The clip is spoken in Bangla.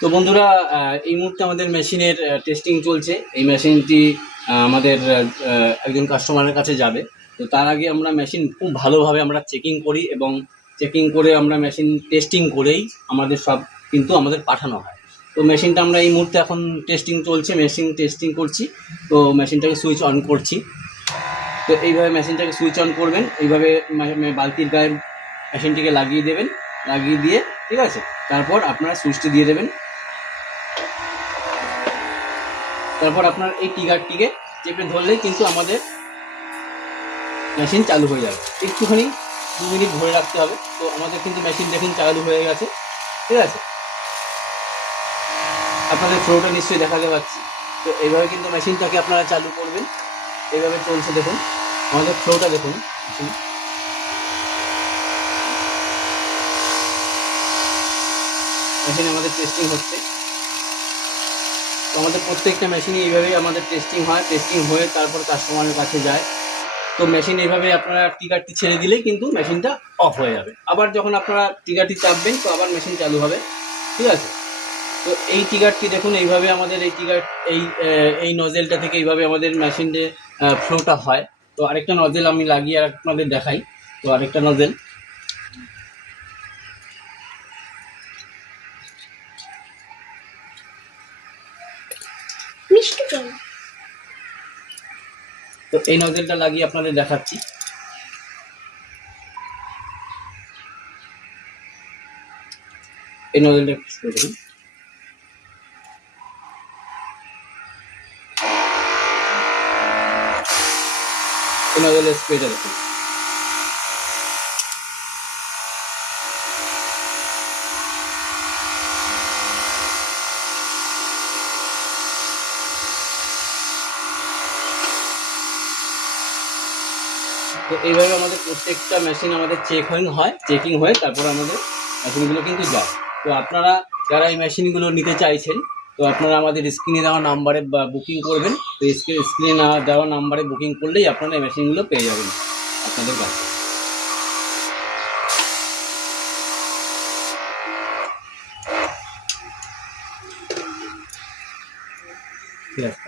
তো বন্ধুরা, এই মুহূর্তে আমাদের মেশিনের টেস্টিং চলছে। এই মেশিনটি আমাদের একজন কাস্টমারের কাছে যাবে। তো তার আগে আমরা মেশিন খুব ভালোভাবে আমরা চেকিং করি, এবং চেকিং করে আমরা মেশিন টেস্টিং করেই আমাদের সব কিন্তু আমাদের পাঠানো হয়। তো মেশিনটা আমরা এই মুহূর্তে এখন টেস্টিং চলছে, মেশিন টেস্টিং করছি। তো মেশিনটাকে সুইচ অন করছি। তো এইভাবে মেশিনটাকে সুইচ অন করবেন, এইভাবে বালতির গায়ে মেশিনটিকে লাগিয়ে দেবেন, লাগিয়ে দিয়ে ঠিক আছে, তারপর আপনারা সুইচটি দিয়ে দেবেন। তারপর আপনার এই ট্রিগারটিকে চেপে ধরলেই কিন্তু আমাদের মেশিন চালু হয়ে যাবে। একটুখানি 2 মিনিট ধরে রাখতে হবে। তো আমাদের কিন্তু মেশিন দেখুন চালু হয়ে গেছে, ঠিক আছে। আপনাদের ফ্লোটা নিশ্চয়ই দেখাতে পাচ্ছি। তো এইভাবে কিন্তু মেশিনটাকে আপনারা চালু করবেন। এইভাবে চলছে, দেখুন আমাদের ফ্লোটা দেখুন। মেশিন আমাদের টেস্টিং হচ্ছে। তো আমাদের প্রত্যেকটা মেশিনই এইভাবেই আমাদের টেস্টিং হয়, টেস্টিং হয়ে তারপর কাস্টমারের কাছে যায়। তো মেশিন এইভাবে আপনারা ট্রিগারটি ছেড়ে দিলেই কিন্তু মেশিনটা অফ হয়ে যাবে। আবার যখন আপনারা ট্রিগারটি চাপবেন তো আবার মেশিন চালু হবে, ঠিক আছে। তো এই ট্রিগারটি দেখুন, এইভাবে আমাদের এই ট্রিগার এই নজেলটা থেকে এইভাবে আমাদের মেশিনে ফ্লোটা হয়। তো আরেকটা নজেল আমি লাগিয়ে আপনাদের দেখাই। তো আরেকটা নজেল, তো এই নজেলটা লাগিয়ে আপনাদের দেখাচ্ছি। এই নজেলটা দেখুন, এই নজেলের স্প্রেটা দেখুন। তো এইভাবে আমাদের প্রত্যেকটা মেশিন আমাদের চেকিং হয় তারপর আমাদের মেশিনগুলো কিন্তু যায়। তো আপনারা যারা এই মেশিনগুলো নিতে চাইছেন, তো আপনারা আমাদের স্ক্রিনে দেওয়া নাম্বারে বুকিং করবেন। তো স্ক্রিনে দেওয়া নাম্বারে বুকিং করলেই আপনারা এই মেশিনগুলো পেয়ে যাবেন আপনাদের কাছে, ঠিক আছে।